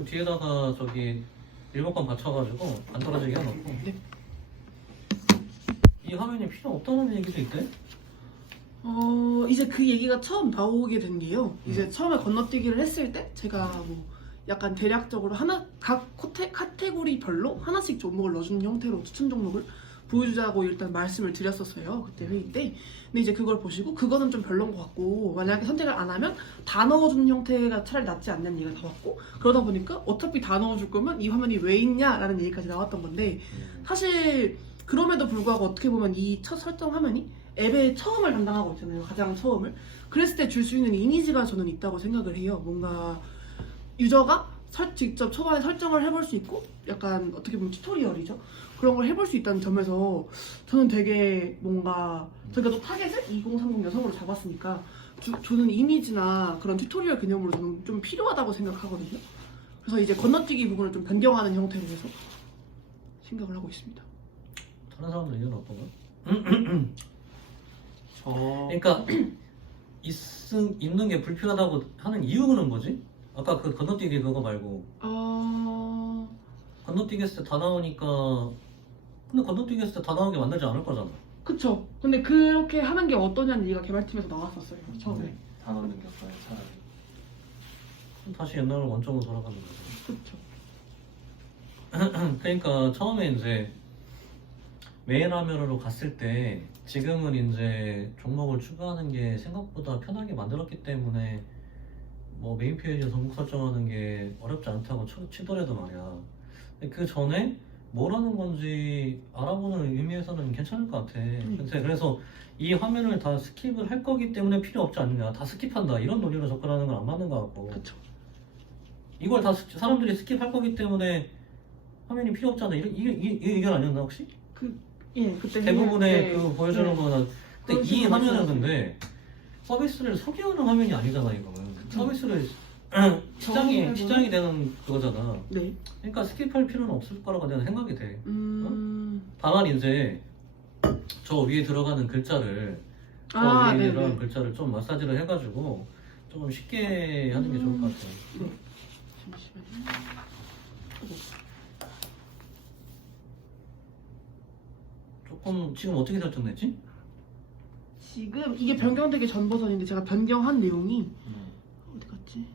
그 뒤에다가 저기 리모컨 받쳐가지고 안 떨어지게 해놓고. 네. 이 화면이 필요 없다는 얘기도 있대? 이제 그 얘기가 처음 나오게 된 게요. 이제 처음에 건너뛰기를 했을 때 제가 뭐 약간 대략적으로 각 카테고리별로 하나씩 종목을 넣어주는 형태로 추천 종목을 보여주자고 일단 말씀을 드렸었어요. 그때 회의 때. 근데 이제 그걸 보시고 그거는 좀 별론 것 같고 만약에 선택을 안 하면 다 넣어주는 형태가 차라리 낫지 않냐는 얘기가 나왔고 그러다 보니까 어차피 다 넣어줄 거면 이 화면이 왜 있냐라는 얘기까지 나왔던 건데 사실 그럼에도 불구하고 어떻게 보면 이 첫 설정 화면이 앱의 처음을 담당하고 있잖아요. 가장 처음을. 그랬을 때 줄 수 있는 이미지가 저는 있다고 생각을 해요. 뭔가 유저가 직접 초반에 설정을 해볼 수 있고 약간 어떻게 보면 튜토리얼이죠. 그런 걸 해볼 수 있다는 점에서 저는 되게 뭔가 저희가 또 타겟을 2030 여성으로 잡았으니까 저는 이미지나 그런 튜토리얼 개념으로 저는 좀 필요하다고 생각하거든요. 그래서 이제 건너뛰기 부분을 좀 변경하는 형태로 해서 생각을 하고 있습니다. 다른 사람들 의견은 어떤가요? 그러니까 있는 게 불필요하다고 하는 이유는 뭐지? 아까 그 건너뛰기 그거 말고 건너뛰기 했을 때 다 나오니까 근데 건너뛰기 했을 때 다 나오게 만들지 않을 거잖아. 그쵸. 근데 그렇게 하는 게 어떠냐는 얘기가 개발팀에서 나왔었어요. 처음에. 네, 다 넣는 게 없어요, 차라리. 그럼 다시 옛날 원점으로 돌아가는 거죠. 그쵸. 그러니까 처음에 이제 메인 화면으로 갔을 때 지금은 이제 종목을 추가하는 게 생각보다 편하게 만들었기 때문에 뭐 메인 페이지에 종목 설정하는 게 어렵지 않다고 치더라도 말이야. 근데 그 전에 뭘 하는 건지 알아보는 의미에서는 괜찮을 것 같아. 근데 그래서 이 화면을 다 스킵을 할 거기 때문에 필요 없지 않느냐, 다 스킵한다 이런 논리로 접근하는 건 안 맞는 것 같고. 그쵸. 이걸 다 사람들이 스킵할 거기 때문에 화면이 필요 없잖아. 이 의견 아니었나 혹시? 예, 그때 대부분의 네. 그 보여주는 네. 거는 근데 그런 이 식으로 화면은 말씀하세요. 근데 서비스를 소개하는 화면이 아니잖아 이거는. 서비스를 정의를 시장이 되는 그거잖아. 네. 그러니까 스킵할 필요는 없을 거라고 내가 생각이 돼. 다만 이제 저 위에 들어가는 글자를 위에 네네. 들어가는 글자를 좀 마사지를 해가지고 좀 쉽게 하는 게 좋을 것 같아요. 네. 잠시만요. 조금 지금 어떻게 설정됐지? 지금 이게 변경되기 전 버전인데 제가 변경한 내용이 어디 갔지?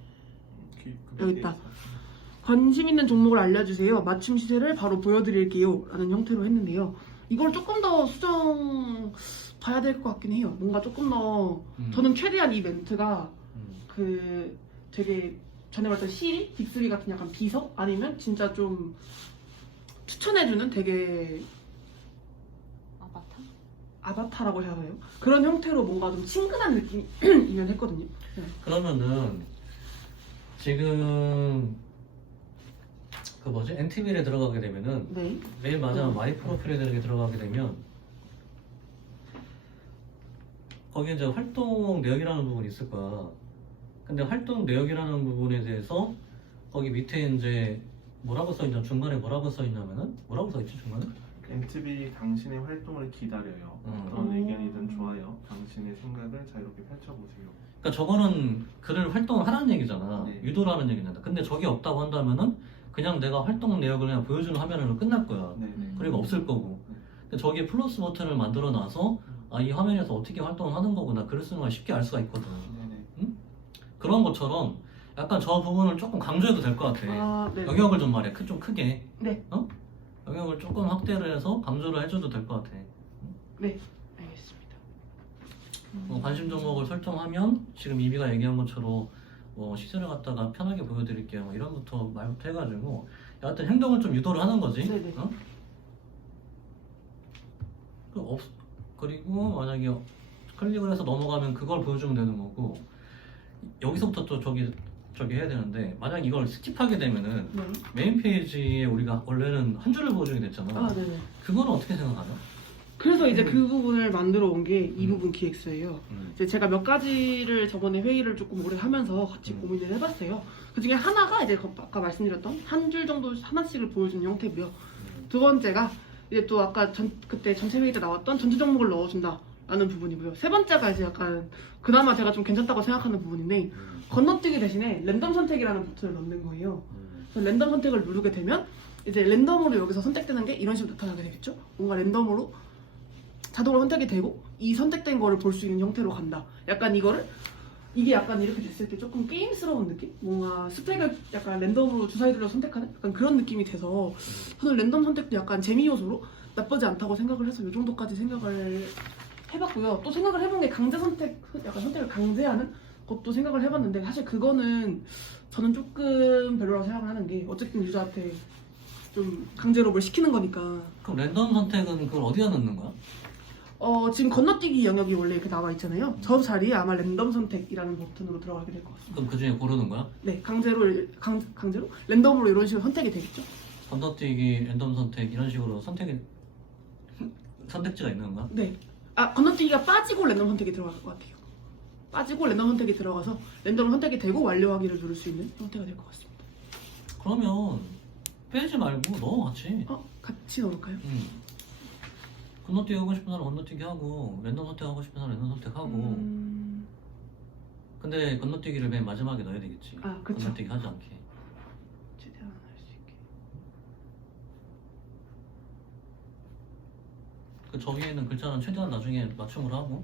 여기 있다. 관심 있는 종목을 알려주세요. 맞춤 시세를 바로 보여드릴게요. 라는 형태로 했는데요. 이걸 조금 더 수정 봐야 될 것 같긴 해요. 뭔가 조금 더 저는 최대한 이 멘트가 그 되게 전에 말했던 시리? 빅3 같은 약간 비서? 아니면 진짜 좀 추천해주는 되게 아바타라고 해야 하나요? 그런 형태로 뭔가 좀 친근한 느낌이면 했거든요. 네. 그러면은 지금 그 뭐지? NTV에 들어가게 되면은 네. 매일 마지막 마이 프로필에 들어가게 되면 거기에 이제 활동 내역이라는 부분이 있을 거야. 근데 활동 내역이라는 부분에 대해서 거기 밑에 이제 뭐라고 써있냐, 중간에 뭐라고 써있냐면은 뭐라고 써있지 중간에? NTV 당신의 활동을 기다려요. 어떤 의견이든 좋아요. 당신의 생각을 자유롭게 펼쳐보세요. 그러니까 저거는 그를 활동하라는 얘기잖아. 네. 유도를 하는 얘기잖아. 근데 저게 없다고 한다면은 그냥 내가 활동 내역을 그냥 보여주는 화면으로 끝날 거야. 네네. 그리고 없을 거고. 네. 근데 저기에 플러스 버튼을 만들어 놔서 이 화면에서 어떻게 활동을 하는 거구나. 글을 쓰는 걸 쉽게 알 수가 있거든. 네네. 그런 것처럼 약간 저 부분을 조금 강조해도 될 것 같아. 네. 영역을 좀 말해. 좀 크게. 네. 영역을 조금 확대를 해서 강조를 해줘도 될 것 같아. 네. 알겠습니다. 관심 종목을 설정하면 지금 이비가 얘기한 것처럼 시세를 갖다가 편하게 보여드릴게요. 뭐 이런부터 말부터 해가지고 여하튼 행동을 좀 유도를 하는 거지. 네네. 그리고 만약에 클릭을 해서 넘어가면 그걸 보여주면 되는 거고 여기서부터 또 저기 해야 되는데 만약 이걸 스킵하게 되면은 네. 메인 페이지에 우리가 원래는 한 줄을 보여주게 됐잖아. 네네. 그거는 어떻게 생각하냐? 그래서 이제 그 부분을 만들어 온 게 이 부분 기획서예요. 음. 이제 제가 몇 가지를 저번에 회의를 조금 오래 하면서 같이 고민을 해봤어요. 그 중에 하나가 이제 아까 말씀드렸던 한 줄 정도 하나씩을 보여주는 형태고요. 두 번째가 이제 또 아까 그때 전체 회의 때 나왔던 전체 종목을 넣어준다 라는 부분이고요. 세 번째가 이제 약간 그나마 제가 좀 괜찮다고 생각하는 부분인데 건너뛰기 대신에 랜덤 선택이라는 버튼을 넣는 거예요. 그래서 랜덤 선택을 누르게 되면 이제 랜덤으로 여기서 선택되는 게 이런 식으로 나타나게 되겠죠. 뭔가 랜덤으로 자동으로 선택이 되고 이 선택된 거를 볼 수 있는 형태로 간다. 약간 이게 약간 이렇게 됐을 때 조금 게임스러운 느낌? 뭔가 스펙을 약간 랜덤으로 주사위 돌려 선택하는 약간 그런 느낌이 돼서 저는 랜덤 선택도 약간 재미 요소로 나쁘지 않다고 생각을 해서 이 정도까지 생각을 해봤고요. 또 생각을 해본 게 강제 선택, 약간 선택을 강제하는 것도 생각을 해봤는데 사실 그거는 저는 조금 별로라고 생각을 하는 게 어쨌든 유저한테 좀 강제로 뭘 시키는 거니까. 그럼 랜덤 선택은 그걸 어디다 넣는 거야? 지금 건너뛰기 영역이 원래 이렇게 나와 있잖아요. 저 자리에 아마 랜덤 선택이라는 버튼으로 들어가게 될 것 같습니다. 그럼 그 중에 고르는 거야? 네, 강제로 랜덤으로 이런 식으로 선택이 되겠죠. 건너뛰기, 랜덤 선택 이런 식으로 선택지가 있는 건가? 네. 건너뛰기가 빠지고 랜덤 선택이 들어갈 것 같아요. 빠지고 랜덤 선택이 들어가서 랜덤 선택이 되고 완료하기를 누를 수 있는 형태가 될 것 같습니다. 그러면 빼지 말고 넣어 같이. 같이 넣을까요? 건너뛰기 하고 싶은 사람 건너뛰기 하고 랜덤 선택하고 싶은 사람 랜덤 선택하고 근데 건너뛰기를 맨 마지막에 넣어야 되겠지. 그쵸. 건너뛰기 하지 않게. 최대한 할 수 있게. 그 저기에는 글자는 최대한 나중에 맞춤으로 하고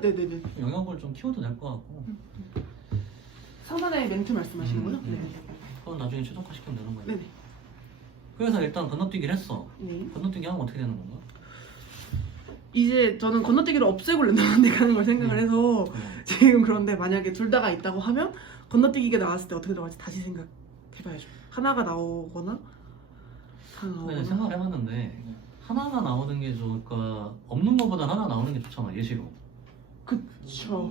네네네. 영역을 좀 키워도 될 것 같고 상단에 멘트 말씀하시는 거죠? 네. 그건 나중에 최적화시키면 되는 거야. 네네. 그래서 일단 건너뛰기를 했어. 네. 건너뛰기 하면 어떻게 되는 건가? 이제 저는 건너뛰기를 없애고 랜덤 선택하는 걸 생각을 해서 지금 그런데 만약에 둘 다가 있다고 하면 건너뛰기가 나왔을 때 어떻게 들어갈지 다시 생각해봐야죠. 하나가 나오거나 하나 근데 나오거나. 생각을 해봤는데 하나가 나오는 게 좋을까? 없는 것보다 하나 나오는 게 좋잖아, 예시로. 그쵸.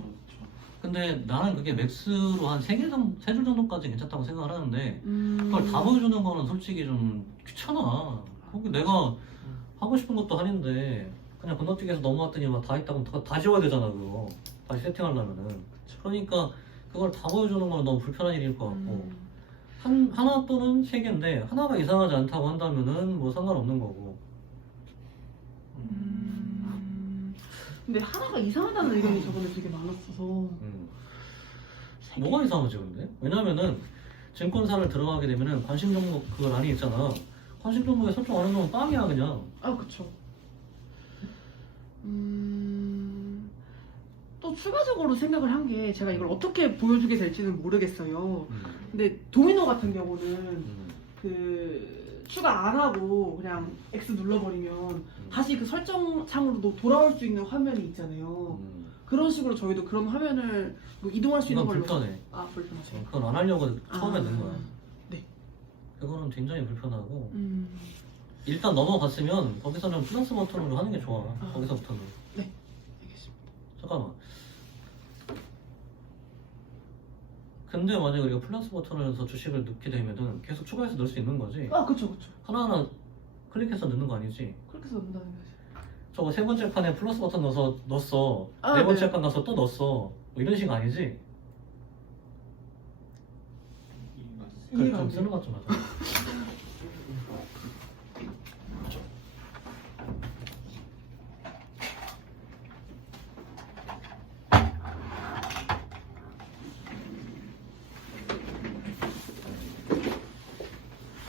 근데 나는 그게 맥스로 한 3줄 정도까지 괜찮다고 생각을 하는데 그걸 다 음... 보여주는 거는 솔직히 좀 귀찮아. 거기 내가 하고 싶은 것도 아닌데 그냥 건너뛰기에서 넘어왔더니 막 다 있다고 다 지워야 되잖아, 그거. 다시 세팅하려면은. 그러니까 그걸 다 보여주는 건 너무 불편한 일일 것 같고 하나 또는 3개인데 하나가 이상하지 않다고 한다면은 뭐 상관없는 거고. 근데 하나가 이상하다는 의견이 저번에 되게 많았어서 뭐가 이상하지 근데? 왜냐면은 증권사를 들어가게 되면은 관심 종목 그거 란이 있잖아. 관심 종목에 설정 안 해놓으면 빵이야 그냥. 그쵸. 또 추가적으로 생각을 한 게 제가 이걸 어떻게 보여주게 될지는 모르겠어요. 근데 도미노 같은 경우는 그 추가 안 하고 그냥 X 눌러버리면 다시 그 설정 창으로도 돌아올 수 있는 화면이 있잖아요. 그런 식으로 저희도 그런 화면을 뭐 이동할 수 있는 이건 걸로. 불편해. 불편하죠. 그건 안 하려고 처음에 넣은 거야. 네. 그거는 굉장히 불편하고 음. 일단 넘어갔으면 거기서는 플러스 버튼으로 하는 게 좋아. 거기서부터는. 네. 알겠습니다. 잠깐만. 근데 만약에 우리가 플러스 버튼을 해서 주식을 넣게 되면은 계속 추가해서 넣을 수 있는 거지. 그쵸. 하나하나 클릭해서 넣는 거 아니지? 그렇게 해서 넣는다는 거지. 저거 3번째 칸에 플러스 버튼 넣었어. 아, 4번째 네. 칸 가서 또 넣었어. 뭐 이런 식 아니지? 이해가 안 좀 쓰는 돼요. 것 좀 하자.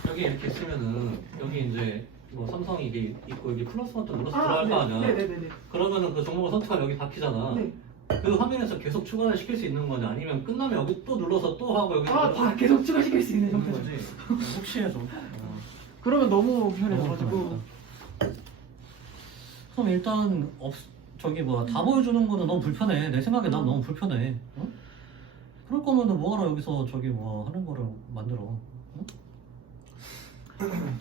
여기 이렇게 쓰면은 여기 이제 뭐 삼성이 이게 있고 여기 플러스 버튼 눌러서 들어갈 거 아니야. 네네네. 그러면은 그 종목을 선택하면 여기 바뀌잖아. 네. 그 화면에서 계속 추가를 시킬 수 있는 거냐? 아니면 끝나면 여기 또 눌러서 또 하고 여기 다 계속 추가시킬 수 있는 있는 형태죠. 거지. 혹시 해줘. 그러면 너무 편해져가지고. 너무 그럼 일단 저기 뭐야 다 보여주는 거는 너무 불편해. 내 생각에 난 너무 불편해. 응? 그럴 거면은 뭐하러 여기서 저기 뭐 하는 거를 만들어. 응?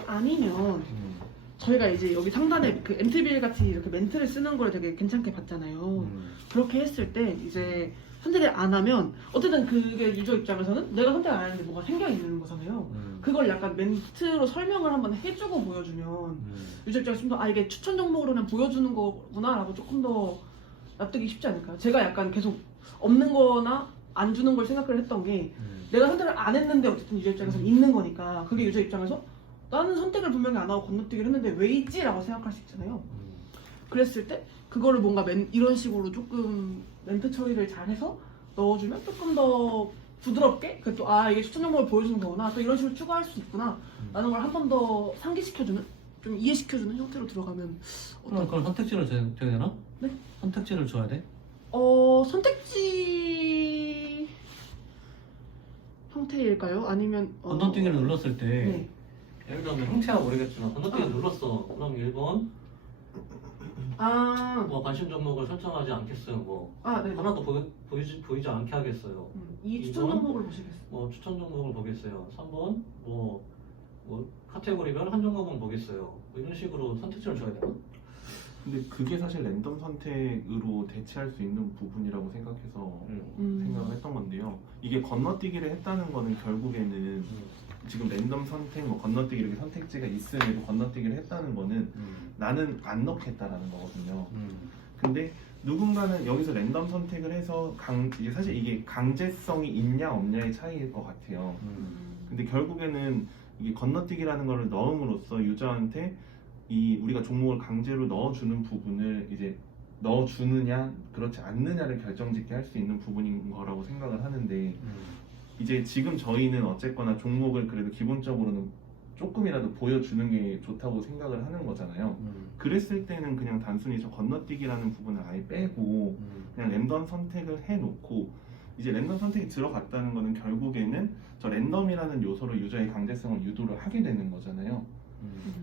아니면 저희가 이제 여기 상단에 그 MTBL 같이 이렇게 멘트를 쓰는 걸 되게 괜찮게 봤잖아요. 그렇게 했을 때 이제 선택을 안 하면 어쨌든 그게 유저 입장에서는 내가 선택 안 했는데 뭐가 생겨 있는 거잖아요. 그걸 약간 멘트로 설명을 한번 해주고 보여주면 유저 입장에서 좀 더 이게 추천 종목으로 그냥 보여주는 거구나 라고 조금 더 납득이 쉽지 않을까요? 제가 약간 계속 없는 거나 안 주는 걸 생각을 했던 게 내가 선택을 안 했는데 어쨌든 유저 입장에서 있는 거니까 그게 유저 입장에서 나는 선택을 분명히 안 하고 건너뛰기를 했는데 왜 있지? 라고 생각할 수 있잖아요. 그랬을 때 그거를 뭔가 이런 식으로 조금 멘트 처리를 잘해서 넣어주면 조금 더 부드럽게 또 이게 추천 정보를 보여주는 거구나 또 이런 식으로 추가할 수 있구나 라는 걸 한 번 더 상기시켜주는 좀 이해시켜주는 형태로 들어가면 그럼 선택지를 줘야 되나? 네? 선택지를 줘야 돼? 선택지 형태일까요? 아니면 건너뛰기를 눌렀을 때 네. 예를 들면 형태가 모르겠지만 건너뛰기 눌렀어. 그럼 1번 뭐 관심 종목을 설정하지 않겠어요. 뭐 네. 하나도 보이지 않게 하겠어요. 이 추천 이번? 정보를 보시겠어요? 뭐 추천 종목을 보겠어요. 3번 뭐 카테고리별 한 종목은 보겠어요. 뭐 이런 식으로 선택지를 줘야 되나? 근데 그게 사실 랜덤 선택으로 대체할 수 있는 부분이라고 생각해서 생각을 했던 건데요. 이게 건너뛰기를 했다는 거는 결국에는 지금 랜덤 선택, 뭐 건너뛰기 이렇게 선택지가 있음에도 건너뛰기를 했다는 거는 나는 안 넣겠다라는 거거든요. 근데 누군가는 여기서 랜덤 선택을 해서 이게 사실 이게 강제성이 있냐 없냐의 차이일 것 같아요. 근데 결국에는 이게 건너뛰기라는 거를 넣음으로써 유저한테 우리가 종목을 강제로 넣어주는 부분을 이제 넣어주느냐 그렇지 않느냐를 결정짓게 할 수 있는 부분인 거라고 생각을 하는데 이제 지금 저희는 어쨌거나 종목을 그래도 기본적으로는 조금이라도 보여주는 게 좋다고 생각을 하는 거잖아요. 그랬을 때는 그냥 단순히 저 건너뛰기라는 부분을 아예 빼고 그냥 랜덤 선택을 해놓고 이제 랜덤 선택이 들어갔다는 거는 결국에는 저 랜덤이라는 요소로 유저의 강제성을 유도를 하게 되는 거잖아요.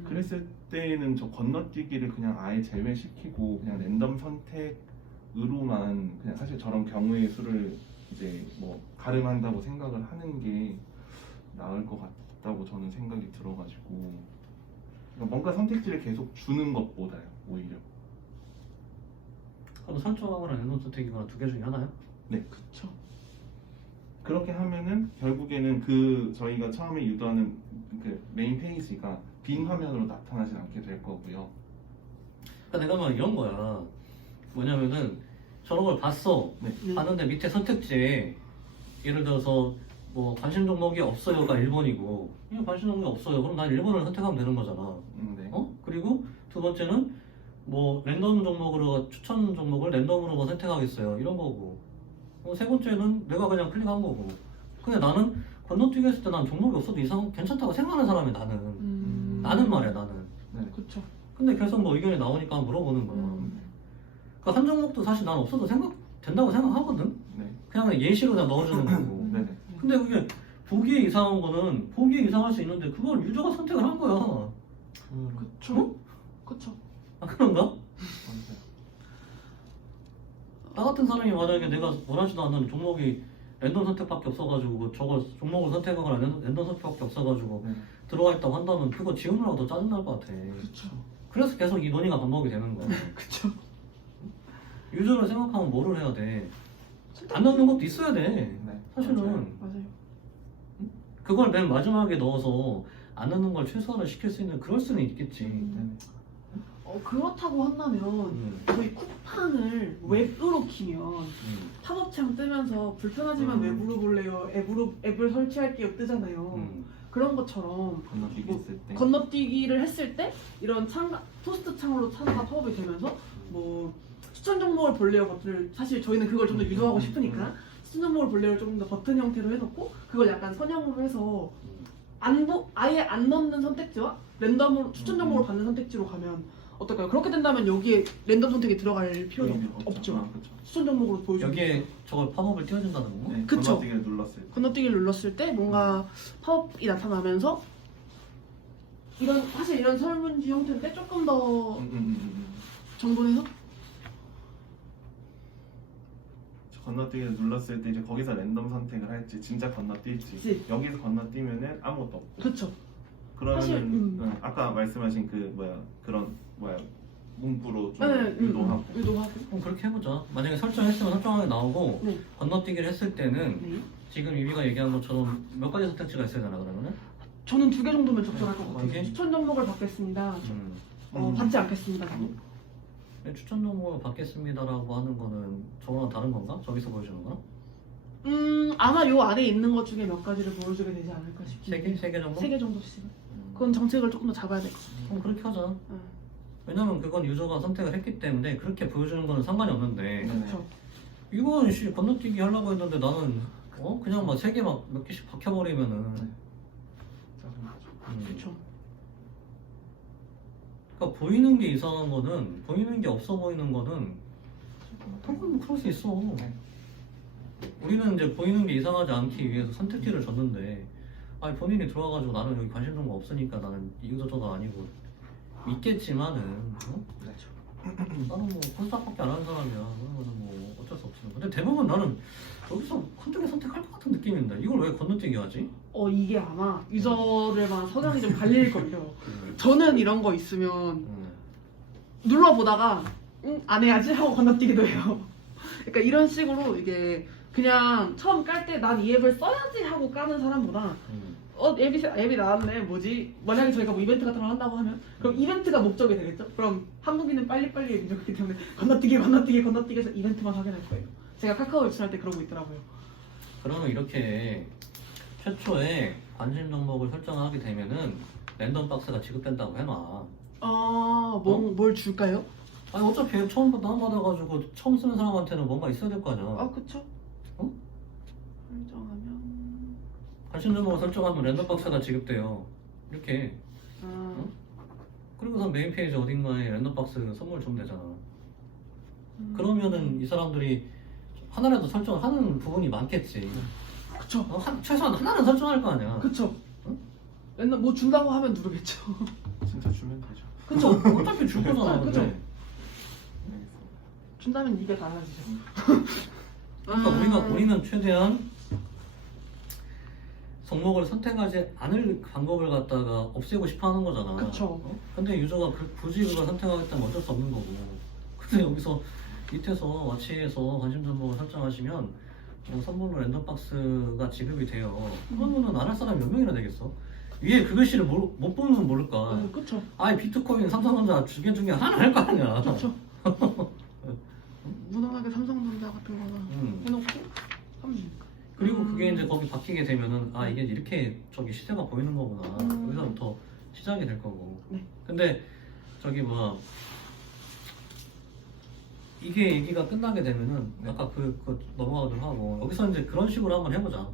그랬을 때는 저 건너뛰기를 그냥 아예 제외시키고 그냥 랜덤 선택으로만 그냥 사실 저런 경우의 수를 이제 뭐 가름한다고 생각을 하는 게 나을 것 같다고 저는 생각이 들어가지고 그러니까 뭔가 선택지를 계속 주는 것보다요 오히려. 그럼 설정하거나 랜덤 선택이거나 두 개 중에 하나요? 네, 그쵸. 그렇게 하면은 결국에는 저희가 처음에 유도하는 그 메인 페이지가 빈 화면으로 나타나진 않게 될 거고요. 그러니까 내가 막 이런 거야. 뭐냐면은 저런 걸 봤어. 봤는데 밑에 선택지에 예를 들어서 뭐 관심 종목이 없어요가 1번이고 관심 종목이 없어요. 그럼 난 1번을 선택하면 되는 거잖아. 네. 그리고 두 번째는 뭐 랜덤 종목으로 추천 종목을 랜덤으로 선택하겠어요. 이런 거고. 세 번째는 내가 그냥 클릭한 거고. 근데 나는 건너뛰기 했을 때 난 종목이 없어도 괜찮다고 생각하는 사람이 나는. 나는 말이야 나는. 네. 그쵸. 근데 계속 뭐 의견이 나오니까 물어보는 거야. 그러니까 한 종목도 사실 난 없어도 된다고 생각하거든. 네. 그냥 예시로 그냥 넣어주는 거고. 네. 근데 그게 보기에 이상한 거는 보기에 이상할 수 있는데 그걸 유저가 선택을 한 거야. 그쵸. 그쵸. 그런가? 맞아요. 나 같은 사람이 만약에 내가 원하지도 않는 종목이 랜덤 선택밖에 없어가지고 저걸 종목을 선택하거나 랜덤 선택밖에 없어가지고 네. 들어가 있다고 한다면 그거 지우느라고 더 짜증날 것 같아. 그쵸. 그래서 계속 이 논의가 반복이 되는 거야. 그쵸. 유저를 생각하면 뭐를 해야 돼? 안 넣는 것도 있어야 돼. 네. 사실은 맞아요. 그걸 맨 마지막에 넣어서 안 넣는 걸 최소화를 시킬 수 있는 그럴 수는 있겠지. 네. 그렇다고 한다면 저희 쿠팡을 웹으로 키면 팝업창 뜨면서 불편하지만 웹으로 볼래요? 앱을 설치할게요 뜨잖아요. 그런 것처럼 건너뛰기 했을 때. 건너뛰기를 했을 때 이런 토스트 창으로 창가 팝업이 되면서 뭐 추천 종목을 볼래요 버튼을 사실 저희는 그걸 좀 더 유도하고 싶으니까 추천 종목을 볼래요 조금 더 버튼 형태로 해놓고 그걸 약간 선형으로 해서 아예 안 넣는 선택지와 랜덤으로 추천 종목을 받는 선택지로 가면 어떨까요? 그렇게 된다면 여기에 랜덤 선택이 들어갈 필요가 없죠. 그렇죠. 추천 종목으로 보여주는 여기에 저걸 팝업을 띄워준다는 거? 네, 그쵸. 건너뛰기를 눌렀을 때. 건너뛰기를 눌렀을 때 뭔가 팝업이 나타나면서 사실 이런 설문지 형태인데 조금 더 정돈해서 건너뛰기를 눌렀을 때 이제 거기서 랜덤 선택을 할지 진짜 건너뛸지 여기서 건너뛰면은 아무것도 없고 그쵸. 그러면은 사실, 아까 말씀하신 그런 문구로 좀 네, 유도하고 그럼 그렇게 해보자. 만약에 설정했으면 설정하게 나오고 네. 건너뛰기를 했을 때는 네. 지금 이비가 얘기한 것처럼 몇 가지 선택지가 있어야 되나 그러면은? 저는 2개 정도면 적절할 것 같아요. 두 개? 추천 종목을 받겠습니다. 받지 않겠습니다. 저는. 추천 종목을 받겠습니다라고 하는 거는 저거랑 다른 건가? 저기서 보여주는 거랑? 아마 요 안에 있는 것 중에 몇 가지를 보여주게 되지 않을까 싶습니다. 세 개? 세 개 정도? 3개 정도씩. 그건 정책을 조금 더 잡아야 될 것 같아요. 그럼 그렇게 하자. 왜냐면 그건 유저가 선택을 했기 때문에 그렇게 보여주는 거는 상관이 없는데 그렇죠. 이건 건너뛰기 하려고 했는데 나는 그냥 막 3개 막 몇 개씩 박혀버리면은 짜증나죠. 그렇죠. 그러니까 보이는 게 이상한 거는 보이는 게 없어 보이는 거는 그건 그럴 수 있어. 우리는 이제 보이는 게 이상하지 않기 위해서 선택지를 줬는데 아니 본인이 들어와가지고 나는 여기 관심 정보 없으니까 나는 유저가 아니고 있겠지만은 그렇죠. 나는 뭐 콘스타밖에 안 하는 사람이야. 그러면 뭐 어쩔 수 없지. 근데 대부분 나는 여기서 한두 개 선택할 것 같은 느낌인데 이걸 왜 건너뛰기 하지? 이게 아마 유저들만 성향이 좀 갈릴걸요. 저는 이런 거 있으면 눌러보다가 안 해야지 하고 건너뛰기도 해요. 그러니까 이런 식으로 이게 그냥 처음 깔 때 난 이 앱을 써야지 하고 까는 사람보다 앱이 나왔네 뭐지? 만약에 저희가 뭐 이벤트 같은 걸 한다고 하면 그럼 이벤트가 목적이 되겠죠? 그럼 한국인은 빨리빨리의 민족이기 때문에 건너뛰기 해서 이벤트만 하게 될 거예요. 제가 카카오 유출할 때 그러고 있더라고요. 그러면 이렇게 최초에 관심 종목을 설정하게 되면은 랜덤 박스가 지급된다고 해놔. 뭘 줄까요? 아니 어차피 처음부터 다운받아가지고 처음 쓰는 사람한테는 뭔가 있어야 될 거 아니야. 그쵸. 어? 설정하면 관심 종목을 설정하면 랜덤 박스가 지급돼요. 이렇게. 그리고선 메인 페이지 어딘가에 랜덤 박스 선물 주면 되잖아. 그러면은 이 사람들이 하나라도 설정을 하는 부분이 많겠지. 그쵸. 최소한 하나는 설정할 거 아니야. 그쵸. 맨날 뭐 준다고 하면 누르겠죠. 진짜 주면 되죠. 그쵸. 어차피 줄 거잖아. 그쵸. 근데. 준다면 입에 달아지죠. 그러니까 우리는 최대한 종목을 선택하지 않을 방법을 갖다가 없애고 싶어 하는 거잖아. 그쵸. 근데 유저가 굳이 그걸 선택하겠다면 어쩔 수 없는 거고. 근데 여기서 밑에서 와치에서 관심 종목을 설정하시면 선물로 랜덤 박스가 지급이 돼요. 그러면은 안 할 사람이 몇 명이나 되겠어? 위에 그 글씨를 못 보면 모를까. 그쵸. 아이 비트코인, 삼성전자 중에 하나 할 거 아니야. 그쵸. 무난하게 삼성전자 같은 거나 해놓고 하면 되니까. 그리고 그게 이제 거기 박히게 되면은 이게 이렇게 저기 시세가 보이는 거구나. 여기서부터 시작이 될 거고. 네. 근데 저기 이게 얘기가 끝나게 되면은 아까 그 넘어가도록 하고 여기서 이제 그런 식으로 한번 해보자.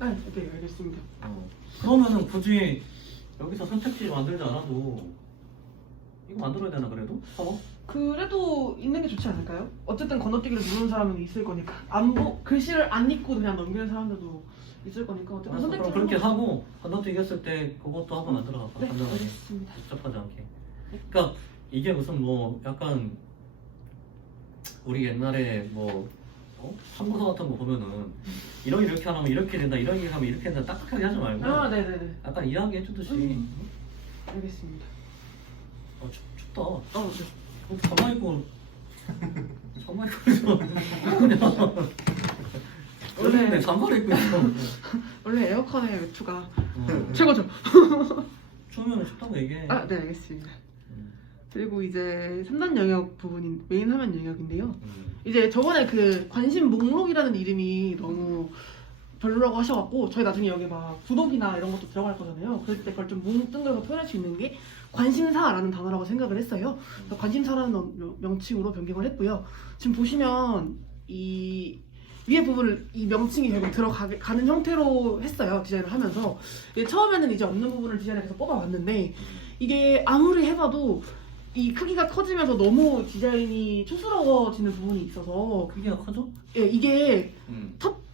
네, 알겠습니다. 그러면은 굳이 여기서 선택지 만들지 않아도 이거 만들어야 되나 그래도? 그래도 있는 게 좋지 않을까요? 어쨌든 건너뛰기를 누르는 사람은 있을 거니까 글씨를 안 읽고 그냥 넘기는 사람들도 있을 거니까 어쨌든 그럼 선택지를 그렇게 한번- 하고 건너뛰기 했을 때 그것도 한번 만들어갈까? 네, 간단하게 알겠습니다. 복잡하지 않게. 그러니까 이게 무슨 약간 우리 옛날에 참고서 같은 거 보면은 이렇게 하면 이렇게 된다, 이렇게 하면 이렇게 된다 딱딱하게 하지 말고 네네네. 약간 이야기 해주듯이. 알겠습니다. 춥다. 네. 가만히 있고 그냥 원래 잠바를 입고 있어. 원래 에어컨의 외투가 최고죠. 추우면 춥다고 얘기해. 네, 알겠습니다. 그리고 이제 3단 영역 부분인 메인 화면 영역인데요. 이제 저번에 그 관심 목록이라는 이름이 너무 별로라고 하셔갖고 저희 나중에 여기 막 구독이나 이런 것도 들어갈 거잖아요. 그럴 때 그걸 좀 뭉뚱그려서 표현할 수 있는 게 관심사라는 단어라고 생각을 했어요. 그래서 관심사라는 명칭으로 변경을 했고요. 지금 보시면 이 위에 부분을 이 명칭이 결국 들어가는 형태로 했어요. 디자인을 하면서 처음에는 이제 없는 부분을 디자인을 해서 뽑아왔는데 이게 아무리 해봐도 이 크기가 커지면서 너무 디자인이 촌스러워지는 부분이 있어서 크기가 커져? 이게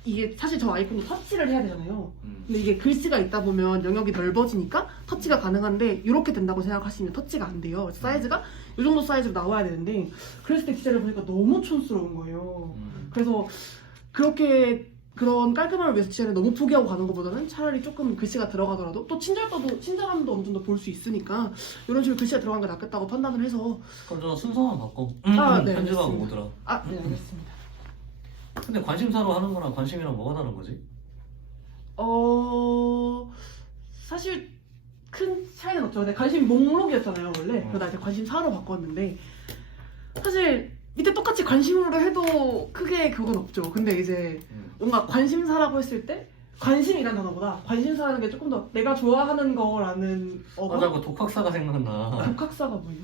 이게 사실 저 아이폰도 터치를 해야 되잖아요. 근데 이게 글씨가 있다 보면 영역이 넓어지니까 터치가 가능한데 이렇게 된다고 생각하시면 터치가 안 돼요. 사이즈가 이 정도 사이즈로 나와야 되는데 그랬을 때 디자인을 보니까 너무 촌스러운 거예요. 그래서 그런 깔끔함을 위해서 디자인을 너무 포기하고 가는 것보다는 차라리 조금 글씨가 들어가더라도 또 친절함도 어느 정도 볼 수 있으니까 이런 식으로 글씨가 들어간 게 낫겠다고 판단을 해서 그럼 저 순서만 바꿔. 네, 편집하고 알겠습니다. 오더라. 네, 알겠습니다. 근데 관심사로 하는 거랑 관심이랑 뭐가 다른 거지? 사실 큰 차이는 없죠. 근데 관심 목록이었잖아요 원래. 그러다 이제 관심사로 바꿨는데 사실 밑에 똑같이 관심으로 해도 크게 그건 없죠. 근데 이제 뭔가 관심사라고 했을 때 관심이라는 단어보다 관심사라는 게 조금 더 내가 좋아하는 거라는 맞아, 그 독학사가 생각나. 독학사가 뭐예요?